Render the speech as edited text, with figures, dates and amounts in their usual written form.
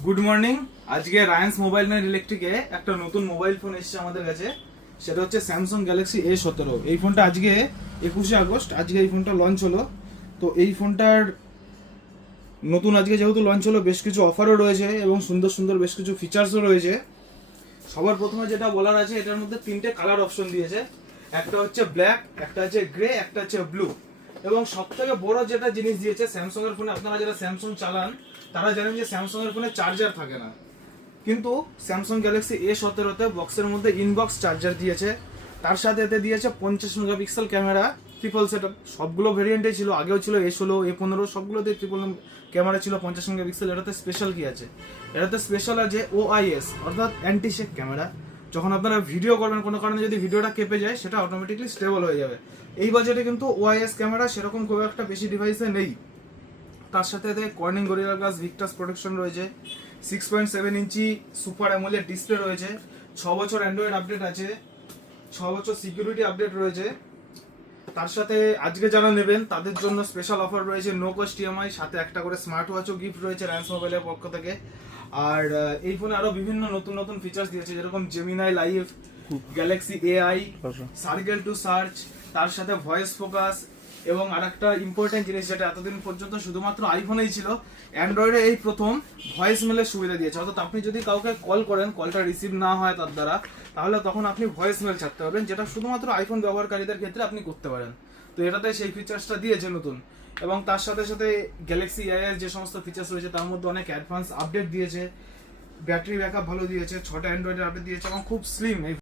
Good morning. আজকে Ryans mobile night ইলেকট্রিকে একটা নতুন মোবাইল ফোন এসেছে আমাদের কাছে। সেটা হচ্ছে স্যামসাং গ্যালাক্সি A17। এই ফোনটা আজকে 21শে আগস্ট আজকে এই ফোনটা লঞ্চ হলো। তো এই ফোনটার নতুন আজকে যেহেতু লঞ্চ হলো, বেশ কিছু অফারও রয়েছে এবং সুন্দর সুন্দর বেশ কিছু ফিচার্সও রয়েছে। সবার প্রথমে যেটা বলার আছে, এটার মধ্যে তিনটে কালার অপশন দিয়েছে। একটা হচ্ছে ব্ল্যাক, একটা হচ্ছে গ্রে, একটা হচ্ছে ব্লু। এবং সব থেকে বড় যেটা জিনিস দিয়েছে, স্যামসাং এর ফোনে আপনারা যারা স্যামসাং চালান তারা জানেন যে স্যামসাং এর ফোনে চার্জার থাকে না, কিন্তু স্যামসাং গ্যালাক্সি A17তে বক্সের মধ্যে ইনবক্স চার্জার দিয়েছে। তার সাথে এতে দিয়েছে 50 মেগাপিক্সেল ক্যামেরা, ট্রিপল সেটআপ। সবগুলো ভেরিয়েন্টে ছিল, আগেও ছিল A16 A15, সবগুলোতে ট্রিপল ক্যামেরা ছিল 50 মেগাপিক্সেল। এটাতে স্পেশাল কি আছে? এটাতে স্পেশাল আছে OIS, অর্থাৎ অ্যান্টি শেক ক্যামেরা। যখন আপনারা ভিডিও করবেন, কোনো কারণে যদি ভিডিওটা কেঁপে যায়, সেটা অটোমেটিকলি স্টেবল হয়ে যাবে। এই বাজেটে কিন্তু OIS ক্যামেরা সেরকম খুব একটা বেশি ডিভাইসে নেই। তার সাথে এতে Corning gorilla glass Victus protection রয়েছে, 6.7 ইঞ্চি সুপার অ্যামোলেড ডিসপ্লে রয়েছে, 6 বছর অ্যান্ড্রয়েড আপডেট আছে, 6 বছর সিকিউরিটি আপডেট রয়েছে। তার সাথে আজকে যারা নেবেন তাদের জন্য স্পেশাল অফার রয়েছে, নো কস্ট ইএমআই, সাথে একটা করে স্মার্ট ওয়াচও গিফট রয়েছে রায়ান্স মোবাইলের পক্ষ থেকে। আর এই ফোনে আরো বিভিন্ন নতুন নতুন ফিচার্স দিয়েছে, যেরকম Gemini Live, Galaxy AI, Circle to Search, তার সাথে ভয়েস ফোকাস। এবং আরেকটা ইম্পর্টেন্ট জিনিস, যেটা এতদিন পর্যন্ত শুধুমাত্র আইফোনেই ছিল, অ্যান্ড্রয়েডে এই প্রথম ভয়েস মেলের সুবিধা দিয়েছে। অর্থাৎ আপনি যদি কাউকে কল করেন, কলটা রিসিভ না হয় তার দ্বারা, তাহলে তখন আপনি ভয়েস মেল ছাড়তে পারবেন, যেটা শুধুমাত্র আইফোন ব্যবহারকারীদের ক্ষেত্রে আপনি করতে পারেন। তো এটাতে সেই ফিচার্সটা দিয়েছে নতুন। এবং তার সাথে সাথে গ্যালাক্সি AI এর যে সমস্ত ফিচার্স রয়েছে তার মধ্যে অনেক অ্যাডভান্স আপডেট দিয়েছে, ব্যাটারি ব্যাকআপ ভালো দিয়েছে, 6টা অ্যান্ড্রয়েডের আপডেট দিয়েছে এবং খুব স্লিম।